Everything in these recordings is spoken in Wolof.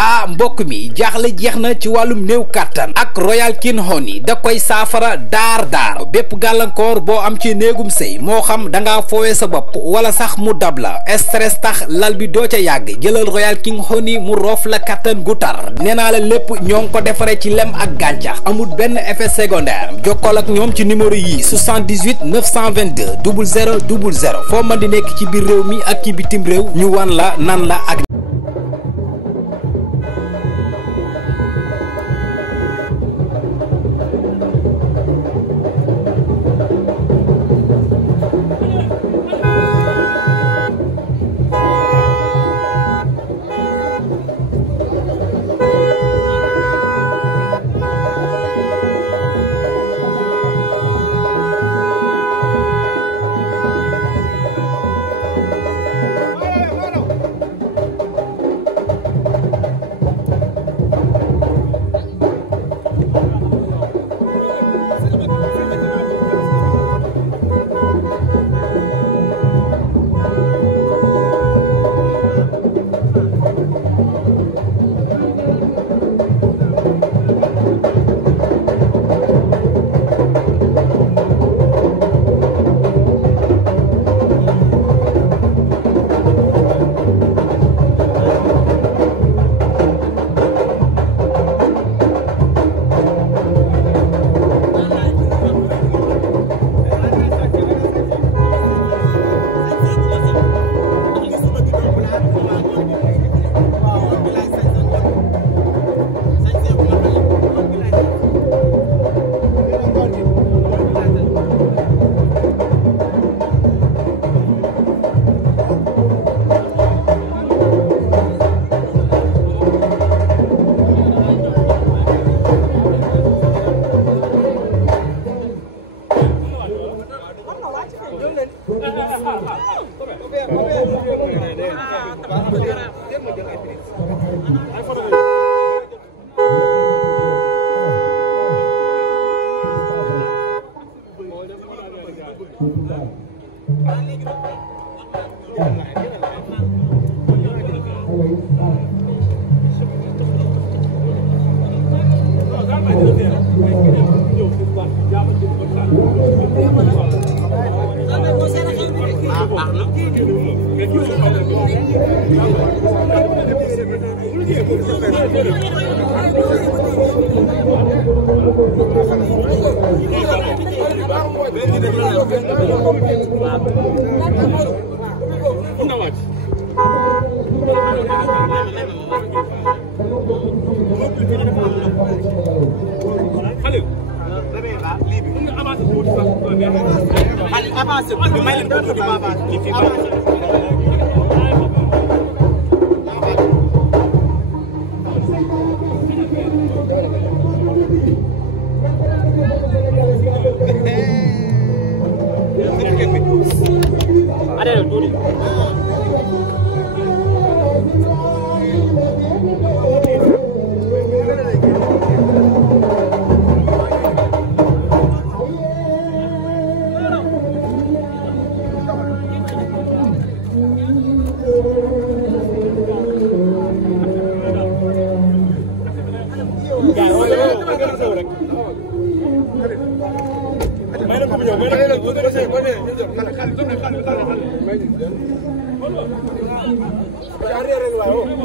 ah mbokk mi jaaxle jeex na ci wàllum néew kàttan ak Royal King Honey da koy saafara daar bépp gàllankoor boo am ci néegum sëy moo xam dangaa foowee sa bopp wala sax mu dab la stress tax lal bi doo ca yàgg jëlal Royal King Honey mu roof la kàttan gu tar nee naa la lépp ñoo ngi ko defaree ci lem ak gàncax amul benn effet secondaire jokkool ak ñoom ci numéro yi 78 922 00 00 foo mën di nekk ci biir réew mi ak ci bitim réew ñu wan la nan la ak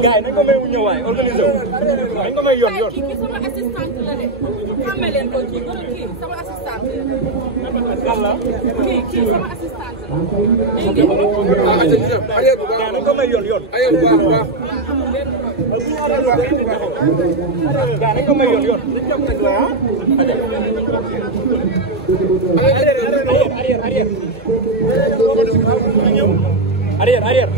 gaay nañ ko may mu ñëw waay organisé wu nañ ko may yoon kii sama assistante la de xàmme leen ko kii sama assistante la kan la kii sama assistante la gaay nañ ko may yoon gaay nañ ko may yoon arrière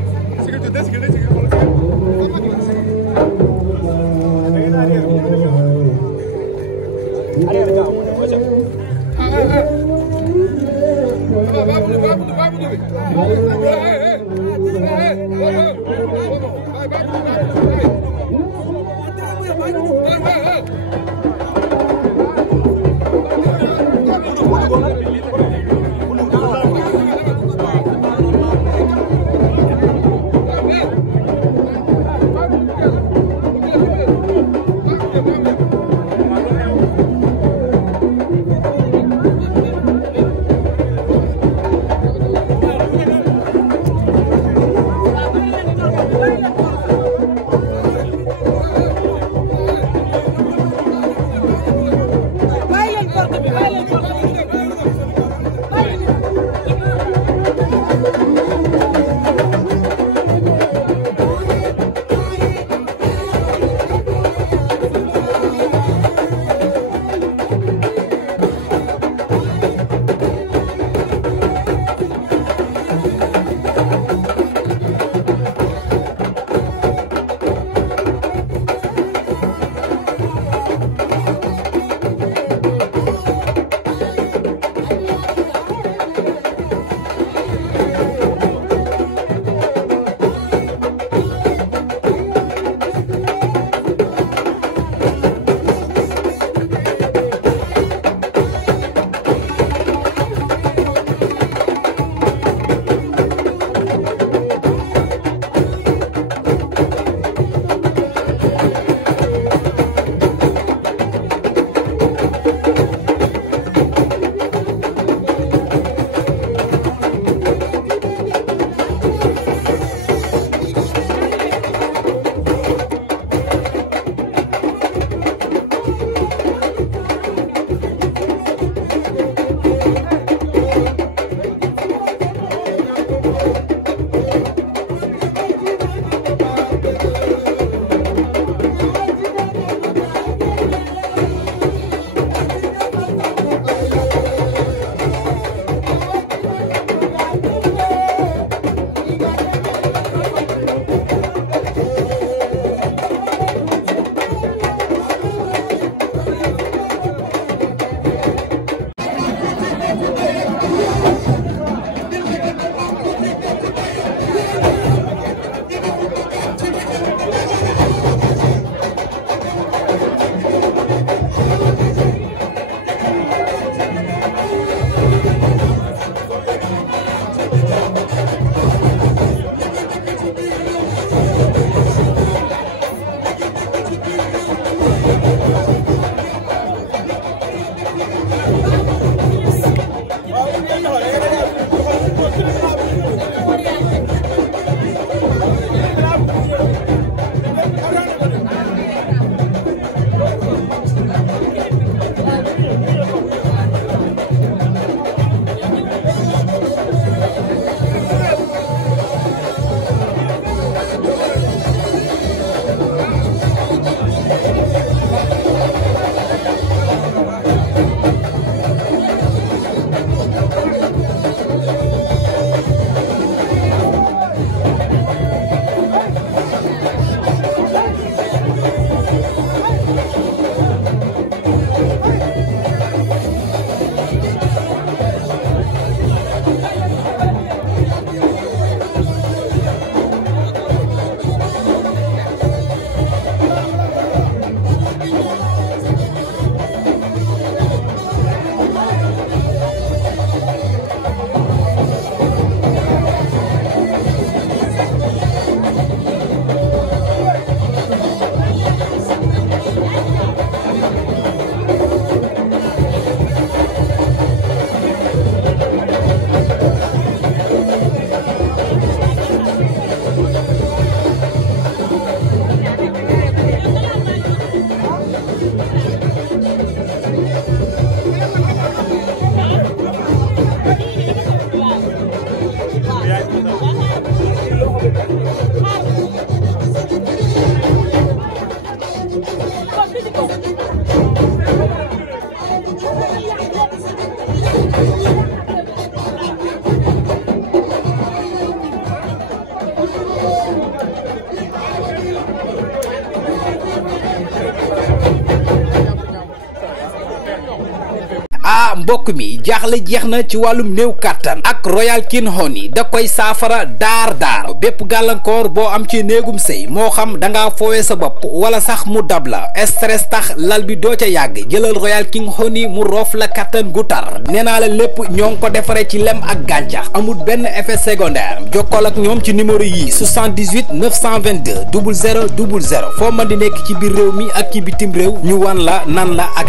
mbokk mi jaaxle jeex na ci wàllum néew kàttan ak Royal King Honey da koy saafara daar bépp gàllankoor boo am ci néegum sëy moo xam dangaa foowee sa bopp wala sax mu dab la stress tax lal bi doo ca yàgg jëlal Royal King Honey mu roof la kàttan gu tar nee naa la lépp ñoo ngi ko defaree ci lem ak gàncax amul benn effet secondaire jokkool ak ñoom ci numéro yii 78 922 00 00 foo mën di nekk ci biir réew mi ak ci bitim réew ñu wan la nan la ak